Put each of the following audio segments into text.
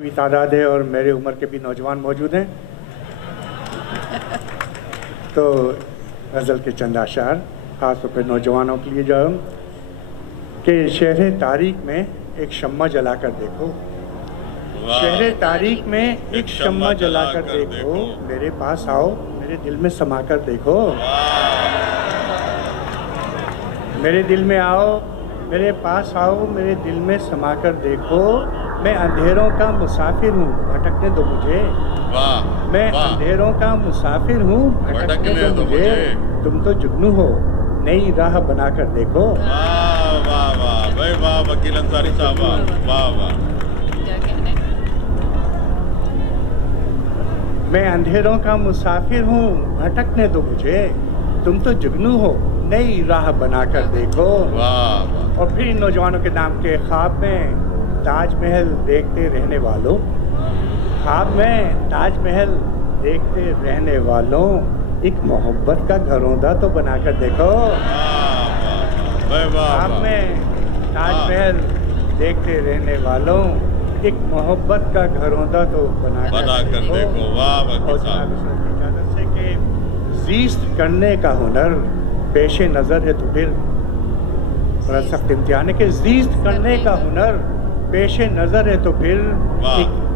भी तादाद है और मेरे उम्र के भी नौजवान मौजूद हैं। तो गज़ल के चंद अशार ख़ास तौर पर नौजवानों के लिए जो कि शहर तारीख में एक शम्मा जलाकर देखो, शहर तारीख में एक शम्मा जलाकर देखो, मेरे पास आओ मेरे दिल में समाकर देखो, मेरे दिल में आओ मेरे पास आओ मेरे दिल में समाकर देखो, मैं अंधेरों का मुसाफिर हूँ भटकने दो मुझे, मैं अंधेरों का मुसाफिर हूँ भटकने दो मुझे, तुम तो जुगनू हो नई राह बनाकर देखो। वाह वाह वाह भाई वाह, वकील अंसारी साहब वाह वाह। मैं अंधेरों का मुसाफिर हूँ भटकने दो मुझे, तुम तो जुगनू हो नई राह बनाकर देखो। वाह। और फिर इन नौजवानों के नाम के ख्वाब में ताजमहल देखते रहने वालों, ख्वाब में ताजमहल देखते रहने वालों, एक मोहब्बत का घरौंदा तो बनाकर देखो। ख्वाब में ताजमहल देखते रहने वालों, एक मोहब्बत का घरौंदा तो बनाकर देखो। वाह इजाजत से कि ज़ीस्त करने का हुनर पेशे नज़र है तो फिर बड़ा सख्त इम्तिहान है कि ज़ीस्त करने का हुनर पेशे नज़र है तो फिर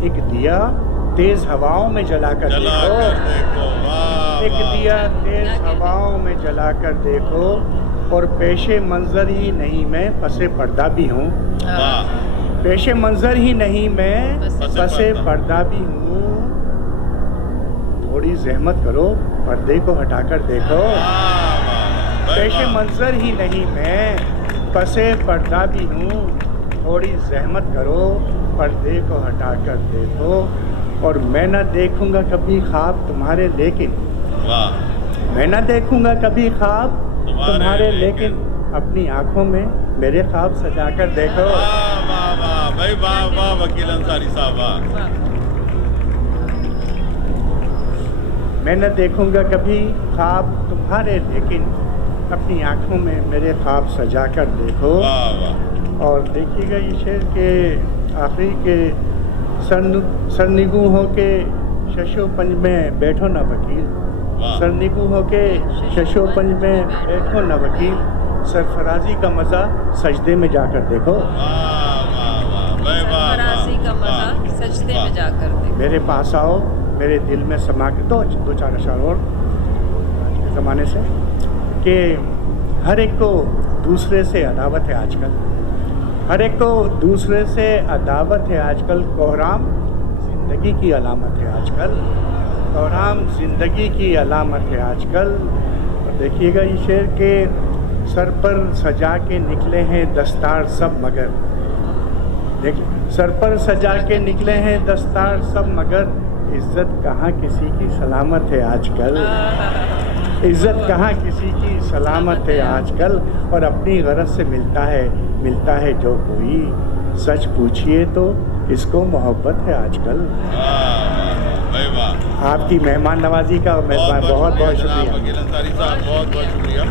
एक दिया तेज हवाओं में जलाकर देखो, एक दिया तेज हवाओं में जलाकर देखो, और पेशे मंजर ही नहीं मैं पसे पर्दा भी हूँ, पेशे मंजर ही नहीं मैं पसे पर्दा भी हूँ, थोड़ी जहमत करो पर्दे को हटाकर देखो, पेशे मंजर ही नहीं मैं पसे पर्दा भी हूँ, थोड़ी जहमत करो पर्दे को हटाकर देखो, और मैं न देखूंगा कभी ख्वाब तुम्हारे लेकिन, मैं न देखूंगा कभी ख्वाब तुम्हारे लेकिन, अपनी आंखों में मेरे ख्वाब सजाकर देखो। वाह भाई वाह वाह, वकील अंसारी साहब। मैं न देखूंगा कभी ख्वाब तुम्हारे लेकिन, अपनी आंखों में मेरे ख्वाब सजाकर देखो। और देखिएगा ये शेर के आखिरी के सरनिगू हो के शशो पंज में बैठो ना वकील, सरनिगू हो के शशो पंज में बैठो ना वकील, सरफराजी का मज़ा सजदे में जाकर देखो। सरफराजी का मज़ा सजदे में जाकर देखो। मेरे पास आओ मेरे दिल में समा के दो चार अशार और आज के ज़माने से कि हर एक को दूसरे से अदावत है आजकल, हर एक को दूसरे से अदावत है आजकल, कोहराम ज़िंदगी की अलामत है आजकल, कोहराम ज़िंदगी की अलामत है आजकल। और देखिएगा ये शेर के सर पर सजा के निकले हैं दस्तार सब मगर, देख सर पर सजा के निकले हैं दस्तार सब मगर, इज़्ज़त कहाँ किसी की सलामत है आजकल, इज़्ज़त कहाँ किसी की सलामत है आजकल, और अपनी गरज से मिलता है जो कोई, सच पूछिए तो इसको मोहब्बत है आजकल। आपकी मेहमान नवाजी का बहुत बहुत शुक्रिया। वकील अंसारी साहब बहुत बहुत शुक्रिया।